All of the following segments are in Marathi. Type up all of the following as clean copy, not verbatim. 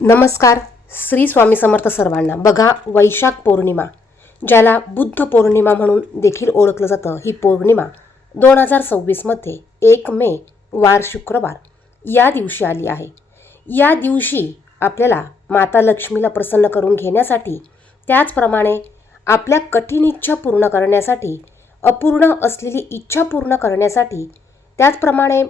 नमस्कार. श्री स्वामी समर्थ सर्वांना. बघा, वैशाख पौर्णिमा, ज्याला बुद्ध पौर्णिमा म्हणून देखील ओळखलं जातं, ही पौर्णिमा 2026मध्ये 1 मे वार शुक्रवार या दिवशी आली आहे. या दिवशी आपल्याला माता लक्ष्मीला प्रसन्न करून घेण्यासाठी, त्याचप्रमाणे आपल्या कठीण इच्छा पूर्ण करण्यासाठी, अपूर्ण असलेली इच्छा पूर्ण करण्यासाठी, त्याचप्रमाणे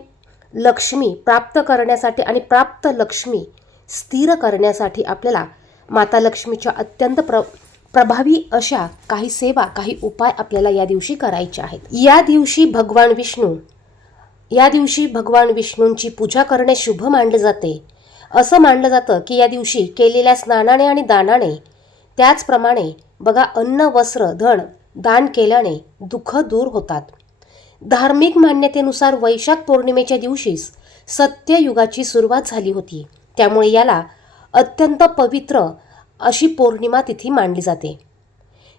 लक्ष्मी प्राप्त करण्यासाठी आणि प्राप्त लक्ष्मी स्थिर करण्यासाठी आपल्याला माता लक्ष्मीच्या अत्यंत प्रभावी अशा काही सेवा, काही उपाय आपल्याला या दिवशी करायचे आहेत. या दिवशी भगवान विष्णूंची पूजा करणे शुभ मानले जाते. असं मानलं जातं की या दिवशी केलेल्या स्नानाने आणि दानाने, त्याचप्रमाणे बघा, अन्न वस्त्र धन दान केल्याने दुःख दूर होतात. धार्मिक मान्यतेनुसार वैशाख पौर्णिमेच्या दिवशीच सत्ययुगाची सुरुवात झाली होती. त्यामुळे याला अत्यंत पवित्र अशी पौर्णिमा तिथी मानली जाते.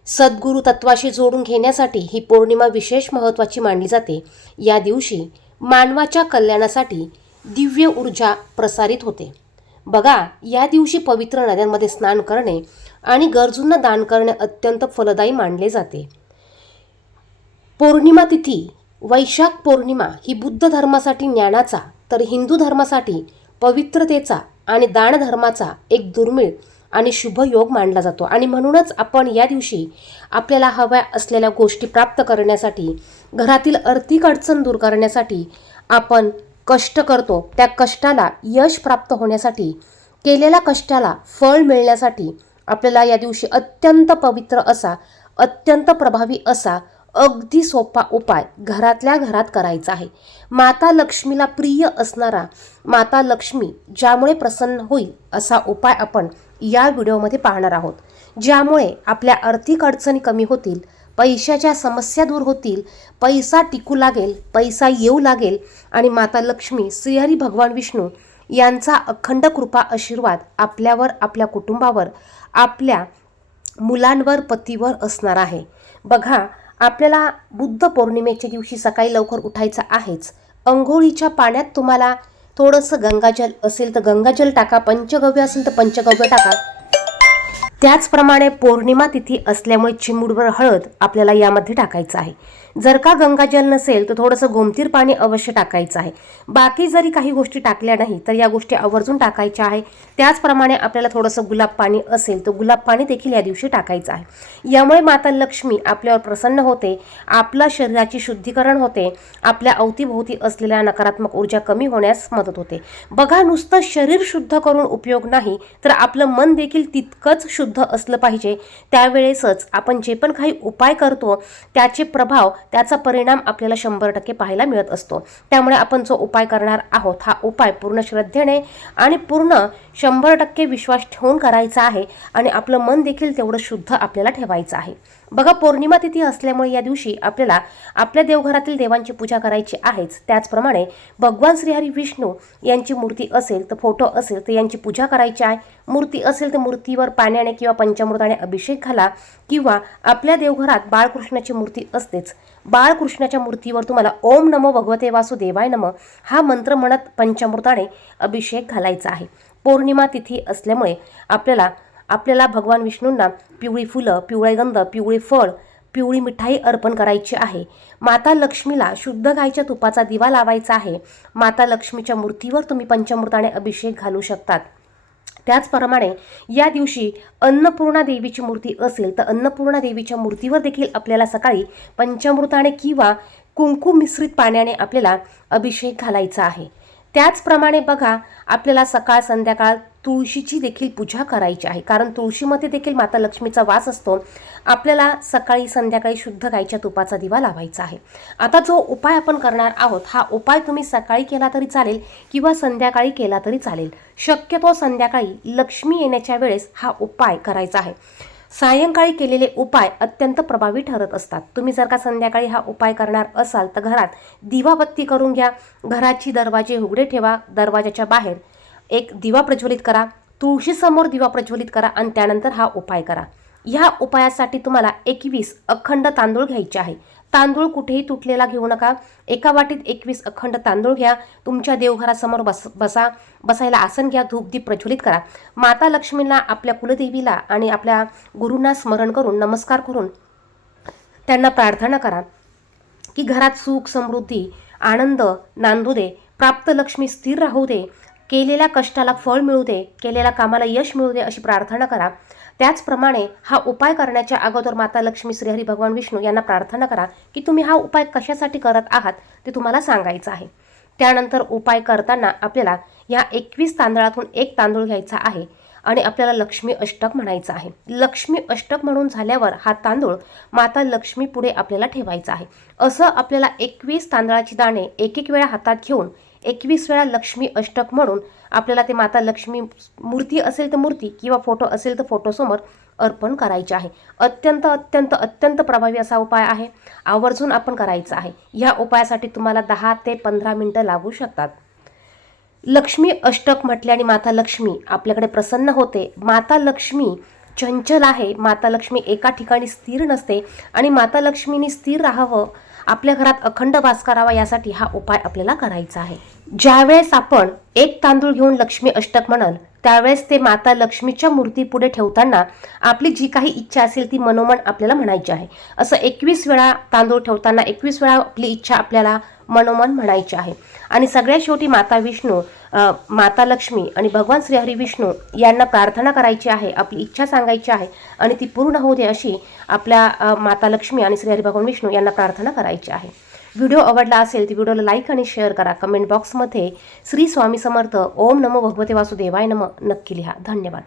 सद्गुरु तत्वाशी जोडून घेण्यासाठी ही पौर्णिमा विशेष महत्त्वाची मानली जाते. या दिवशी मानवाच्या कल्याणासाठी दिव्य ऊर्जा प्रसारित होते. बघा, या दिवशी पवित्र नद्यांमध्ये स्नान करणे आणि गरजूंना दान करणे अत्यंत फलदायी मानले जाते. पौर्णिमा तिथी वैशाख पौर्णिमा ही बुद्ध धर्मासाठी ज्ञानाचा, तर हिंदू धर्मासाठी पवित्रतेचा आणि दानधर्माचा एक दुर्मिळ आणि शुभ योग मानला जातो. आणि म्हणूनच आपण या दिवशी आपल्याला हव्या असलेल्या गोष्टी प्राप्त करण्यासाठी, घरातील आर्थिक अडचण दूर करण्यासाठी आपण कष्ट करतो. त्या कष्टाला यश प्राप्त होण्यासाठी, केलेल्या कष्टाला फळ मिळण्यासाठी आपल्याला या दिवशी अत्यंत पवित्र असा, अत्यंत प्रभावी असा, अगदी सोपा उपाय घरातल्या घरात करायचा आहे. माता लक्ष्मीला प्रिय असणारा, माता लक्ष्मी ज्यामुळे प्रसन्न होईल असा उपाय आपण या व्हिडिओमध्ये पाहणार आहोत. ज्यामुळे आपल्या आर्थिक अडचणी कमी होतील, पैशाच्या समस्या दूर होतील, पैसा टिकू लागेल, पैसा येऊ लागेल आणि माता लक्ष्मी, श्रीहरी भगवान विष्णू यांचा अखंड कृपा आशीर्वाद आपल्यावर, आपल्या कुटुंबावर, आपल्या मुलांवर, पतीवर असणार आहे. बघा, आपल्याला बुद्ध पौर्णिमेच्या दिवशी सकाळी लवकर उठायचं आहेच. अंघोळीच्या पाण्यात तुम्हाला थोडंसं गंगाजल असेल तर गंगाजल टाका, पंचगव्य असेल तर पंचगव्य टाका. त्याचप्रमाणे पौर्णिमा तिथी असल्यामुळे चिमूटभर हळद आपल्याला यामध्ये टाकायचं आहे. जर का गंगाजल नसेल तर थोडंसं गोमतीर पाणी अवश्य टाकायचं आहे. बाकी जरी काही गोष्टी टाकल्या नाही तर या गोष्टी आवर्जून टाकायच्या आहे. त्याचप्रमाणे आपल्याला थोडंसं गुलाब पाणी असेल तर गुलाब पाणी देखील या दिवशी टाकायचं आहे. यामुळे माता लक्ष्मी आपल्यावर प्रसन्न होते, आपल्या शरीराची शुद्धीकरण होते, आपल्या अवतीभोवती असलेल्या नकारात्मक ऊर्जा कमी होण्यास मदत होते. बघा, नुसतं शरीर शुद्ध करून उपयोग नाही, तर आपलं मन देखील तितकंच शुद्ध असलं पाहिजे. त्यावेळेसच आपण जे पण काही उपाय करतो त्याचे प्रभाव, त्याचा परिणाम आपल्याला 100% पाहायला मिळत असतो. त्यामुळे आपण जो उपाय करणार आहोत, हा उपाय पूर्ण श्रद्धेने आणि पूर्ण 100% विश्वास ठेवून करायचा आहे आणि आपलं मन देखील तेवढं शुद्ध आपल्याला ठेवायचं आहे. बघा, पौर्णिमा तिथी असल्यामुळे या दिवशी आपल्याला आपल्या देवघरातील देवांची पूजा करायची आहेच. त्याचप्रमाणे भगवान श्रीहरी विष्णू यांची मूर्ती असेल तर, फोटो असेल तर यांची पूजा करायची आहे. मूर्ती असेल तर मूर्तीवर पाण्याने किंवा पंचामृताने अभिषेक घाला, किंवा आपल्या देवघरात बाळकृष्णाची मूर्ती असतेच, बाळकृष्णाच्या मूर्तीवर तुम्हाला ओम नमो भगवते वासुदेवाय नमः हा मंत्र म्हणत पंचामृताने अभिषेक घालायचा आहे. पौर्णिमा तिथी असल्यामुळे आपल्याला भगवान विष्णूंना पिवळी फुलं, पिवळे गंध, पिवळे फळ, पिवळी मिठाई अर्पण करायची आहे. माता लक्ष्मीला शुद्ध गाईच्या तुपाचा दिवा लावायचा आहे. माता लक्ष्मीच्या मूर्तीवर तुम्ही पंचामृताने अभिषेक घालू शकतात. त्याचप्रमाणे या दिवशी अन्नपूर्णा देवीची मूर्ती असेल तर अन्नपूर्णा देवीच्या मूर्तीवर देखील आपल्याला सकाळी पंचामृताने किंवा कुंकू मिश्रित पाण्याने आपल्याला अभिषेक घालायचा आहे. त्याचप्रमाणे बघा, आपल्याला सकाळ संध्याकाळ तुळशीची देखील पूजा करायची आहे, कारण तुळशीमध्ये देखील माता लक्ष्मीचा वास असतो. आपल्याला सकाळी संध्याकाळी शुद्ध गाईच्या तुपाचा दिवा लावायचा आहे. आता जो उपाय आपण करणार आहोत, हा उपाय तुम्ही सकाळी केला तरी चालेल किंवा संध्याकाळी केला तरी चालेल. शक्यतो संध्याकाळी लक्ष्मी येण्याच्या वेळेस हा उपाय करायचा आहे. सायंकाळी केलेले उपाय अत्यंत प्रभावी ठरत असतात. तुम्ही जर का संध्याकाळी हा उपाय करणार असाल तर घरात दिवाबत्ती करून घ्या, घराची दरवाजे उघडे ठेवा, दरवाजाच्या बाहेर एक दिवा प्रज्वलित करा, तुळशीसमोर दिवा प्रज्वलित करा आणि त्यानंतर हा उपाय करा. ह्या उपायासाठी तुम्हाला 21 अखंड तांदूळ घ्यायचे आहे. तांदूळ कुठेही तुटलेला घेऊ नका. एका वाटीत 21 अखंड तांदूळ घ्या. तुमच्या देवघरासमोर बसायला आसन घ्या. धूपदीप प्रज्वलित करा. माता लक्ष्मीला, आपल्या कुलदेवीला आणि आपल्या गुरूंना स्मरण करून, नमस्कार करून त्यांना प्रार्थना करा की घरात सुख, समृद्धी, आनंद नांदू दे, प्राप्त लक्ष्मी स्थिर राहू दे, केलेल्या कष्टाला फळ मिळू दे, केलेल्या कामाला यश मिळू दे, अशी प्रार्थना करा. त्याचप्रमाणे हा उपाय करण्याच्या अगोदर माता लक्ष्मी, श्रीहरी भगवान विष्णू यांना प्रार्थना करा की तुम्ही हा उपाय कशासाठी करत आहात ते तुम्हाला सांगायचं आहे. त्यानंतर उपाय करताना आपल्याला या 21 तांदळातून एक तांदूळ घ्यायचा आहे आणि आपल्याला लक्ष्मी अष्टक म्हणायचं आहे. लक्ष्मी अष्टक म्हणून झाल्यावर हा तांदूळ माता लक्ष्मी पुढे आपल्याला ठेवायचा आहे. असं आपल्याला 21 तांदळाची दाणे एक एक वेळा हातात घेऊन 21 वेळा लक्ष्मी अष्टक म्हणून आपल्याला ते माता लक्ष्मी, मूर्ती असेल तर मूर्ती किंवा फोटो असेल तर फोटोसमोर अर्पण करायचे आहे. अत्यंत अत्यंत अत्यंत प्रभावी असा उपाय आहे. आवर्जून आपण करायचा आहे. या उपायासाठी तुम्हाला 10 ते 15 मिनिटं लागू शकतात. लक्ष्मी अष्टक म्हटल्याने माता लक्ष्मी आपल्याकडे प्रसन्न होते. माता लक्ष्मी चंचल आहे. माता लक्ष्मी एका ठिकाणी स्थिर नसते आणि माता लक्ष्मीने स्थिर राहावं, आपल्या घरात अखंड वास करावा, यासाठी हा उपाय आपल्याला करायचा आहे. ज्यावेळेस आपण एक तांदूळ घेऊन लक्ष्मी अष्टक म्हणाल त्यावेळेस ते माता लक्ष्मीच्या मूर्ती पुढे ठेवताना आपली जी काही इच्छा असेल ती मनोमन आपल्याला म्हणायची आहे. असं 21 वेळा तांदूळ ठेवताना 21 वेळा आपली इच्छा आपल्याला मनोमन म्हणायची आहे. आणि सगळ्यात शेवटी माता विष्णू, माता लक्ष्मी आणि भगवान श्रीहरी विष्णू यांना प्रार्थना करायची आहे, आपली इच्छा सांगायची आहे आणि ती पूर्ण होऊ दे अशी आपल्या माता लक्ष्मी आणि श्रीहरी भगवान विष्णू यांना प्रार्थना करायची आहे. व्हिडिओ आवडला असेल तर व्हिडिओला लाईक आणि शेअर करा. कमेंट बॉक्समध्ये श्री स्वामी समर्थ, ओम नमो भगवते वासुदेवाय नमः नक्की लिहा. धन्यवाद.